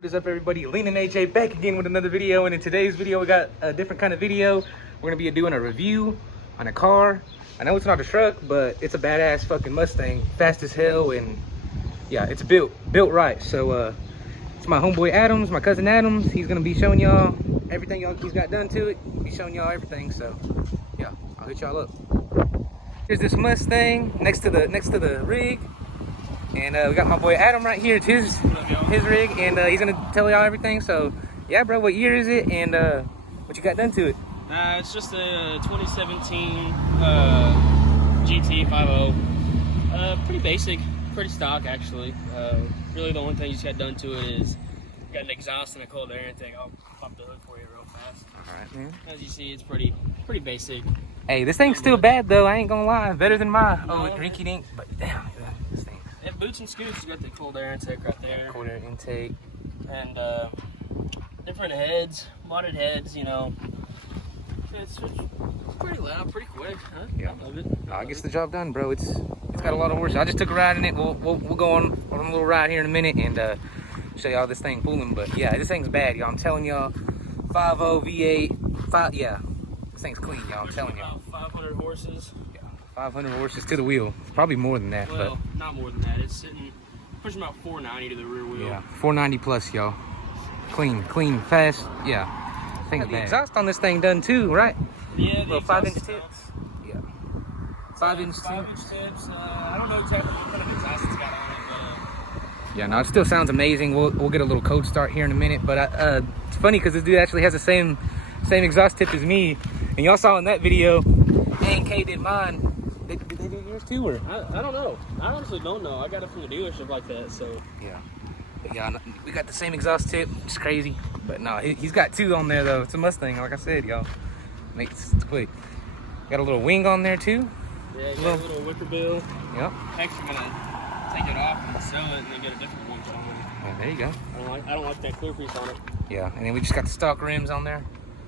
What is up, everybody? Lean and AJ back again with another video, and in today's video we got a different kind of video. We're gonna be doing a review on a car. I know it's not a truck, but it's a badass fucking Mustang, fast as hell, and yeah, it's built right. So it's my homeboy Adams, my cousin Adams. He's gonna be showing y'all everything he's got done to it. He'll be showing y'all everything. So yeah, I'll hit y'all up. Here's this Mustang next to the rig. And we got my boy Adam right here. It's his rig, and he's gonna tell y'all everything. So yeah, bro, what year is it, and what you got done to it? It's just a 2017 GT 5.0. Pretty basic, pretty stock actually. Really the only thing you just got done to it is got an exhaust and a cold air intake. I'll pop the hood for you real fast. All right, man. As you see, it's pretty basic. Hey, this thing's still bad though. I ain't gonna lie, better than my rinky dink. But damn, this thing. At Boots and Scoots, you got the cold air intake right there. Cold air intake. And different heads, modded heads, you know. It's pretty loud, pretty quick, huh? Yeah. I love it. I gets the job done, bro. It's got a lot of horses. I just took a ride in it. We'll go on a little ride here in a minute and show y'all this thing pulling. But yeah, this thing's bad, y'all. I'm telling y'all, 5.0 V8, yeah, this thing's clean, y'all. I'm telling y'all. About 500 horses. 500 horses to the wheel. It's probably more than that, Well, not more than that. It's sitting pushing about 490 to the rear wheel. Yeah, 490 plus, y'all. Clean, fast. Yeah, thing's bad. The exhaust on this thing done too, right? Yeah, the little 5-inch exhaust tips. Yeah, 5-inch tips. 5-inch tips. I don't know exactly what kind of exhaust it's got on it, Yeah, no, it still sounds amazing. We'll get a little code start here in a minute, but it's funny because this dude actually has the same exhaust tip as me, and y'all saw in that video, A&K did mine. Did they do yours too, or? I don't know. I honestly don't know. I got it from the dealership like that, so. Yeah. But yeah, we got the same exhaust tip. It's crazy. But no, he's got two on there though. It's a Mustang, like I said, y'all. It's quick. Got a little wing on there too. Yeah, got a little wicker bill. Yep. Actually gonna take it off and sell it and then get a different one for it. Yeah, there you go. I don't like that clear piece on it. Yeah, and then we just got the stock rims on there.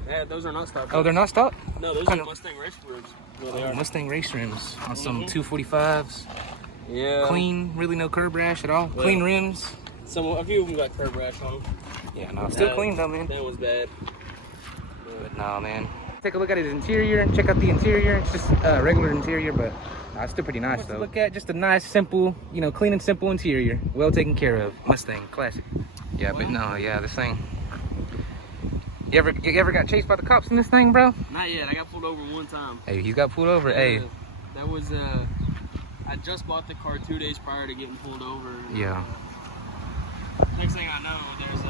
Yeah, those are not stock. Oh, they're not stock? No, those are Mustang race rims. Well, they are. Mustang race rims on some 245s. Yeah. Clean, really no curb rash at all. Well, clean rims. A few of them got curb rash on them. Yeah, no, still clean though, man. That was bad. But no, man. Take a look at his interior and check out the interior. It's just a regular interior, but it's still pretty nice though. Look at just a nice, simple, clean and simple interior. Well taken care of. Mustang, classic. Yeah, but no, yeah, this thing. You ever got chased by the cops in this thing, bro? Not yet. I got pulled over one time. Hey, he's got pulled over. Hey. That was I just bought the car 2 days prior to getting pulled over. Yeah. Next thing I know, there's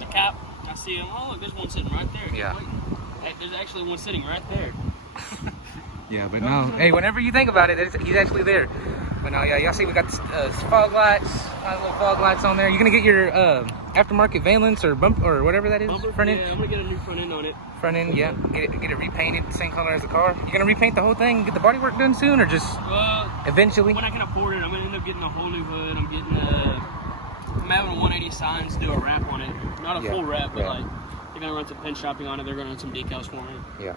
a cop. I see him. Oh, look, there's one sitting right there. Yeah. Hey, there's actually one sitting right there. Yeah, but no. Hey, whenever you think about it, he's actually there. But no, yeah, y'all see we got fog lights, little fog lights on there. You're gonna get your aftermarket valence or bump or whatever that is. Front end. Yeah, I'm gonna get a new front end on it. Front end, yeah. Get it repainted, same color as the car. You gonna repaint the whole thing, get the body work done soon, or just eventually? When I can afford it, I'm gonna end up getting a whole new hood. I'm having a 180 signs do a wrap on it. Not a full wrap, but like they're gonna run some paint shopping on it. They're gonna run some decals for me. Yeah.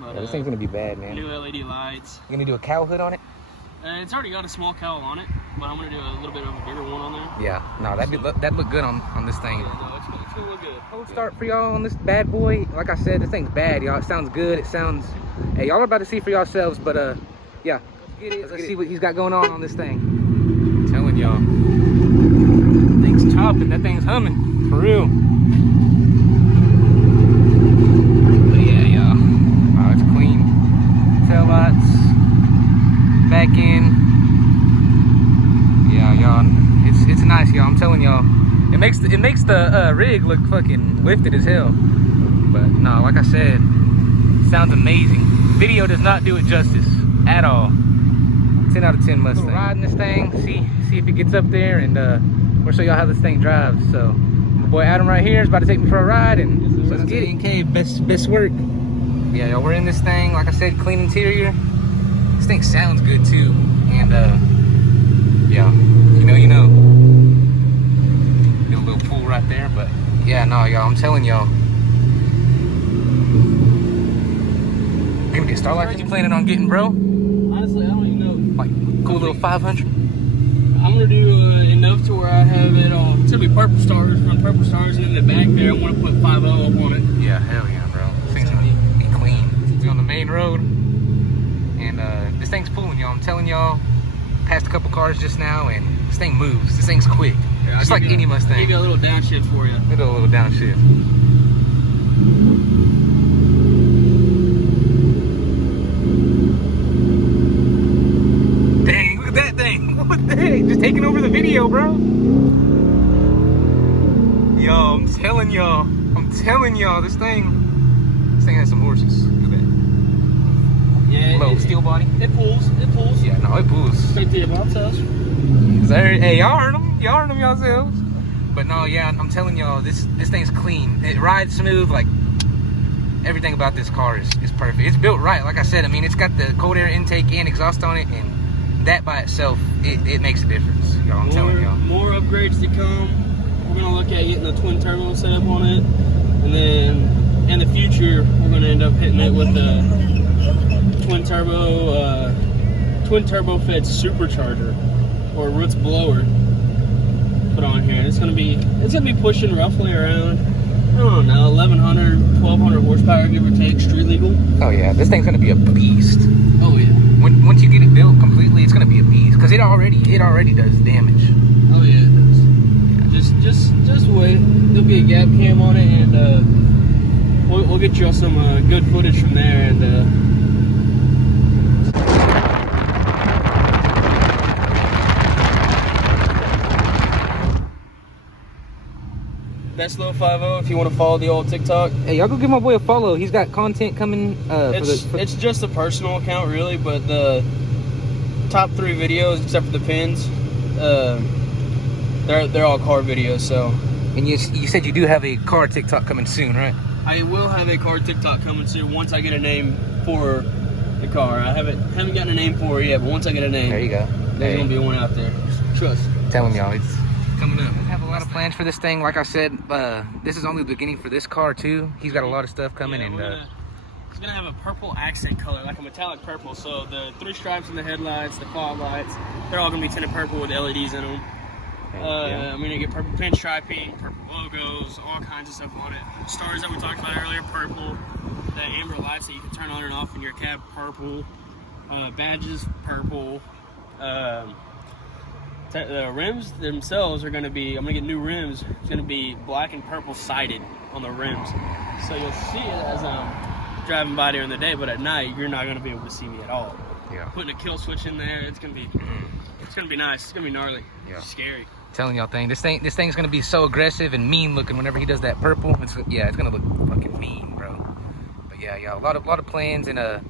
But, this thing's gonna be bad, man. New LED lights. You gonna do a cowl hood on it? It's already got a small cowl on it, but I'm gonna do a little bit of a bigger one on there. Yeah, no, that'd look good on this thing. Yeah, no, it's gonna look good. Cold start for y'all on this bad boy. Like I said, this thing's bad, y'all. It sounds good. It sounds. Hey, y'all are about to see for yourselves, but yeah. Let's see what he's got going on this thing. I'm telling y'all, that thing's chopping. That thing's humming for real. But yeah, y'all. Wow, it's clean. Tail lights. Back in. Yeah, y'all. It's nice, y'all. I'm telling y'all. It makes the rig look fucking lifted as hell. But no, like I said, sounds amazing. Video does not do it justice at all. 10 out of 10 Mustang. We'll ride in this thing, see if it gets up there, and we'll show y'all how this thing drives. So my boy Adam right here is about to take me for a ride, and let's get it. Okay, best work. Yeah, y'all, we're in this thing. Like I said, clean interior. This thing sounds good too, and yeah, you know. Do a little pull right there, but yeah, no, y'all, I'm telling y'all. You gonna get Starlight? What you planning on getting, bro? Honestly, I don't even know. Like cool little 500. I'm gonna do enough to where I have it all. It's gonna be purple stars, run purple stars, and in the back there, I want to put 5.0 up on it. Yeah, hell yeah, bro. This thing's gonna be clean. We're on the main road, and this thing's pulling, y'all. I'm telling y'all, passed a couple cars just now, and this thing moves. This thing's quick, Yeah, just like any Mustang. I'll give you a little downshift for you. We'll do a little downshift. Dang, look at that thing. What the heck? Just taking over the video, bro. Yo, I'm telling y'all, this thing has some horses. Look at that. Yeah, Low steel body. It pulls. Yeah, no, it pulls. Straight to your mom's house. Hey, y'all heard them yourselves. But no, yeah, I'm telling y'all, this thing's clean. It rides smooth. Like, everything about this car is perfect. It's built right. Like I said, I mean, it's got the cold air intake and exhaust on it, and that by itself, it makes a difference. Y'all, I'm telling y'all. More upgrades to come. We're gonna look at getting a twin turbo setup on it, and then in the future, we're gonna end up hitting it with the twin turbo fed supercharger or roots blower put on here. It's gonna be pushing roughly around, I don't know, 1,100, 1,200 horsepower, give or take, street legal. Oh yeah, this thing's gonna be a beast. Oh yeah. Once you get it built completely, it's gonna be a beast because it already does damage. Oh yeah, it does. Just wait. There'll be a gap cam on it, and we'll get you all some good footage from there. And Best Low 50 if you want to follow the old TikTok. Hey, y'all go give my boy a follow. He's got content coming. It's just a personal account, really, but the top 3 videos, except for the pins, they're all car videos. So. And you said you do have a car TikTok coming soon, right? I will have a car TikTok coming soon once I get a name for the car. I haven't gotten a name for it yet, but once I get a name, there you go. There's gonna be one out there. Trust. Telling y'all, it's coming up. I have a lot of plans for this thing. Like I said, this is only the beginning for this car too. He's got a lot of stuff coming, Yeah, and it's gonna have a purple accent color, like a metallic purple. So the 3 stripes in the headlights, the fog lights, they're all gonna be tinted purple with LEDs in them. yeah. I'm gonna get purple pinstriping, purple logos, all kinds of stuff on it. Stars that we talked about earlier, purple. The amber lights that you can turn on and off in your cab, purple. Badges, purple. The rims themselves are gonna be, I'm gonna get new rims. It's gonna be black and purple sided on the rims. So you'll see it as I'm driving by during the day, but at night, you're not gonna be able to see me at all. Yeah. Putting a kill switch in there, it's gonna be nice. It's gonna be gnarly. Yeah. It's scary. Telling y'all, this thing's gonna be so aggressive and mean looking whenever he does that purple. It's gonna look fucking mean, bro. But yeah, a lot of plans and a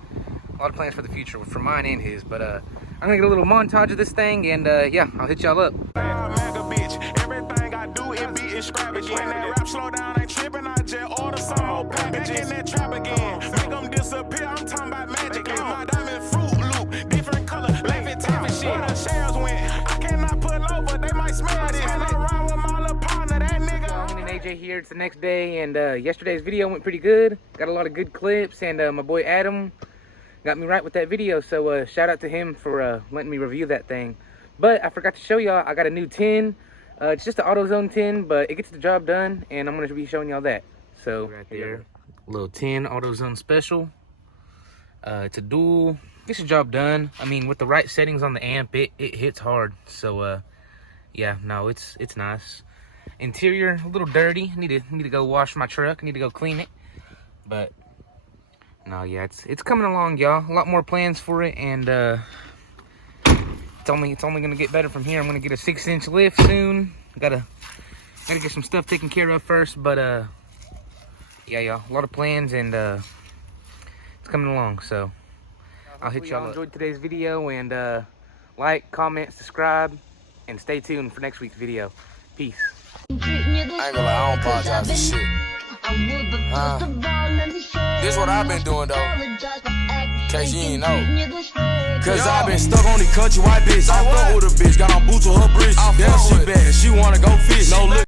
lot of plans for the future for mine and his. But I'm gonna get a little montage of this thing, and yeah, I'll hit y'all up. Everything I do, it be extravagant. That rap slow down, ain't tripping. I just order some more packages. That trap again, make them disappear. I'm talking about magic. In my diamond fruit loop, different color, laughing tapping shit. Where the shares went, I cannot pull over. They might smell this. And I ride with my little partner, that nigga. I'm and AJ here. It's the next day, and yesterday's video went pretty good. Got a lot of good clips, and my boy Adam got me right with that video, so shout out to him for letting me review that thing. But I forgot to show y'all, I got a new tin. It's just an AutoZone tin, but it gets the job done, and I'm going to be showing y'all that. So right there, little tin AutoZone special. It's a dual, gets the job done. I mean, with the right settings on the amp, it hits hard. So yeah, no, it's nice. Interior a little dirty. Need to go wash my truck. Need to go clean it, but no, yeah, it's coming along, y'all. A lot more plans for it, and it's only gonna get better from here. I'm gonna get a 6-inch lift soon. Gotta get some stuff taken care of first, but yeah, y'all, a lot of plans, and it's coming along. So I'll hit y'all up. Enjoyed today's video, and like, comment, subscribe, and stay tuned for next week's video. Peace. I ain't gonna lie, I don't apologize for shit. This what I've been doing though, in case you ain't know. Cause I've been stuck on the country white bitch. I fuck with a bitch, got on boots with her bridge. Damn, she bad, she wanna go fish. No look.